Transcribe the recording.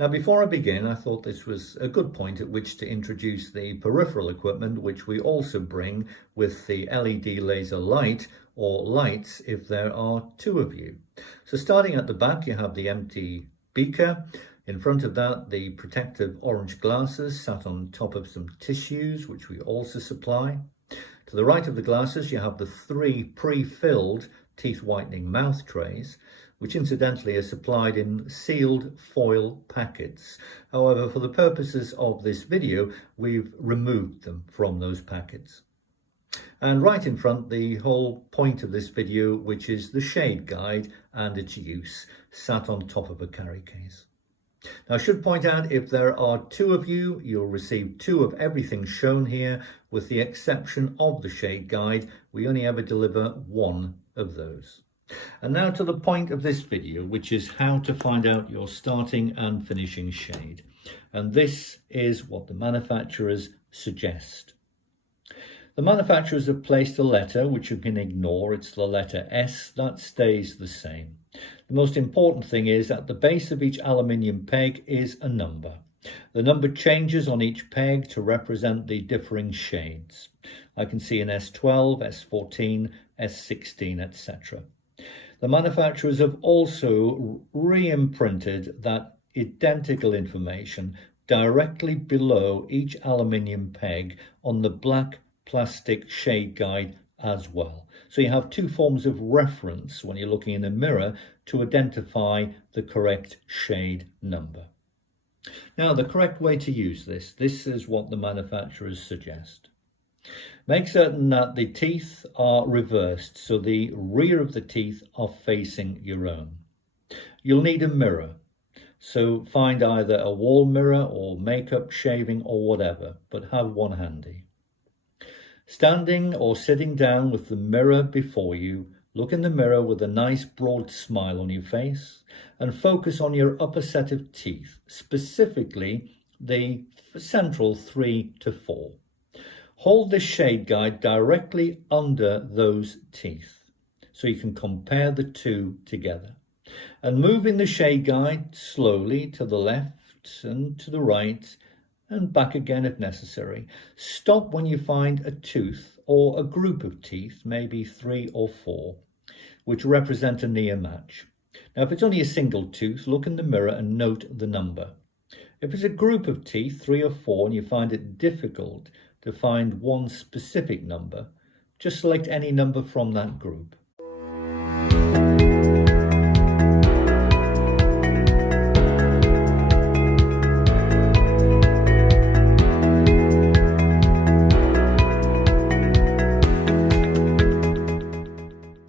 Now, before I begin, I thought this was a good point at which to introduce the peripheral equipment, which we also bring with the LED laser light, or lights if there are two of you. So starting at the back, you have the empty beaker. In front of that, the protective orange glasses sat on top of some tissues, which we also supply. To the right of the glasses, you have the 3 pre-filled teeth whitening mouth trays, which incidentally are supplied in sealed foil packets. However, for the purposes of this video, we've removed them from those packets. And right in front, the whole point of this video, which is the shade guide and its use, sat on top of a carry case. Now, I should point out, if there are two of you, you'll receive 2 of everything shown here, with the exception of the shade guide. We only ever deliver 1 of those. And now to the point of this video, which is how to find out your starting and finishing shade. And this is what the manufacturers suggest. The manufacturers have placed a letter which you can ignore. It's the letter S. That stays the same. The most important thing is at the base of each aluminium peg is a number. The number changes on each peg to represent the differing shades. I can see an S12, S14, S16, etc. The manufacturers have also re-imprinted that identical information directly below each aluminium peg on the black plastic shade guide as well. So you have 2 forms of reference when you're looking in a mirror to identify the correct shade number. Now, the correct way to use this is what the manufacturers suggest. Make certain that the teeth are reversed, so the rear of the teeth are facing your own. You'll need a mirror, so find either a wall mirror or makeup, shaving or whatever, but have one handy. Standing or sitting down with the mirror before you, look in the mirror with a nice broad smile on your face and focus on your upper set of teeth, specifically the central 3 to 4. Hold this shade guide directly under those teeth so you can compare the 2 together. And moving the shade guide slowly to the left and to the right and back again if necessary. Stop when you find a tooth or a group of teeth, maybe 3 or 4, which represent a near match. Now, if it's only a single tooth, look in the mirror and note the number. If it's a group of teeth, 3 or 4, and you find it difficult to find one specific number, just select any number from that group.